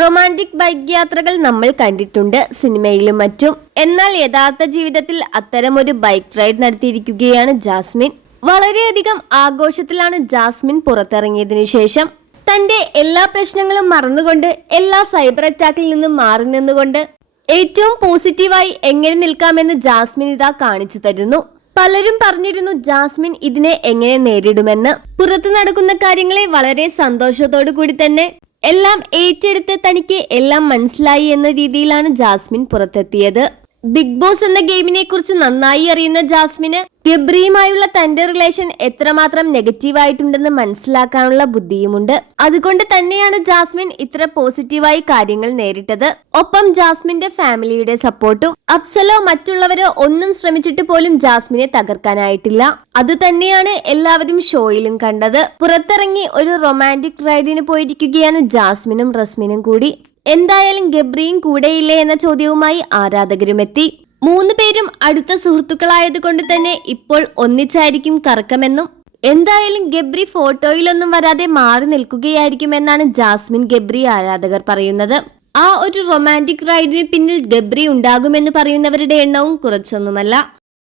Romantic bike യാത്രകൾ നമ്മൾ കണ്ടിട്ടുണ്ട് സിനിമയിലും മറ്റും. എന്നാൽ യഥാർത്ഥ ജീവിതത്തിൽ അത്തരമൊരു ബൈക്ക് റൈഡ് നടത്തിയിരിക്കുകയാണ് ജാസ്മിൻ. വളരെയധികം ആഘോഷത്തിലാണ് ജാസ്മിൻ പുറത്തിറങ്ങിയതിനു ശേഷം. തന്റെ എല്ലാ പ്രശ്നങ്ങളും മറന്നുകൊണ്ട് എല്ലാ സൈബർ അറ്റാക്കിൽ നിന്നും മാറി നിന്നുകൊണ്ട് ഏറ്റവും പോസിറ്റീവായി എങ്ങനെ നിൽക്കാമെന്ന് ജാസ്മിൻ ഇതാ കാണിച്ചു തരുന്നു. പലരും പറഞ്ഞിരുന്നു ജാസ്മിൻ ഇതിനെ എങ്ങനെ നേരിടുമെന്ന്. പുറത്തു നടക്കുന്ന കാര്യങ്ങളെ വളരെ സന്തോഷത്തോടു കൂടി തന്നെ എല്ലാം ഏറ്റെടുത്ത് തനിക്ക് എല്ലാം മനസ്സിലായി എന്ന രീതിയിലാണ് ജാസ്മിൻ പുറത്തെത്തിയത്. ബിഗ് ബോസ് എന്ന ഗെയിമിനെ കുറിച്ച് നന്നായി അറിയുന്ന ജാസ്മിന് ഗബ്രിയുമായുള്ള തന്റെ റിലേഷൻ എത്രമാത്രം നെഗറ്റീവ് ആയിട്ടുണ്ടെന്ന് മനസ്സിലാക്കാനുള്ള ബുദ്ധിയുമുണ്ട്. അതുകൊണ്ട് തന്നെയാണ് ജാസ്മിൻ ഇത്ര പോസിറ്റീവായി കാര്യങ്ങൾ നേരിട്ടത്. ഒപ്പം ജാസ്മിന്റെ ഫാമിലിയുടെ സപ്പോർട്ടും അഫ്സലോ മറ്റുള്ളവരോ ഒന്നും ശ്രമിച്ചിട്ട് പോലും ജാസ്മിനെ തകർക്കാനായിട്ടില്ല. അത് തന്നെയാണ് എല്ലാവരും ഷോയിലും കണ്ടത്. പുറത്തിറങ്ങി ഒരു റൊമാന്റിക് റൈഡിന് പോയിരിക്കുകയാണ് ജാസ്മിനും റസ്മിനും കൂടി. എന്തായാലും ഗബ്രിയും കൂടെയില്ലേ എന്ന ചോദ്യവുമായി ആരാധകരും എത്തി മൂന്ന് പേരും അടുത്ത സുഹൃത്തുക്കളായതുകൊണ്ട് തന്നെ ഇപ്പോൾ ഒന്നിച്ചായിരിക്കും കറക്കമെന്നും എന്തായാലും ഗബ്രി ഫോട്ടോയിലൊന്നും വരാതെ മാറി നിൽക്കുകയായിരിക്കുമെന്നാണ് ജാസ്മിൻ ഗബ്രി ആരാധകർ പറയുന്നത്. ആ ഒരു റൊമാന്റിക് റൈഡിന് പിന്നിൽ ഗബ്രി ഉണ്ടാകുമെന്ന് പറയുന്നവരുടെ എണ്ണവും കുറച്ചൊന്നുമല്ല.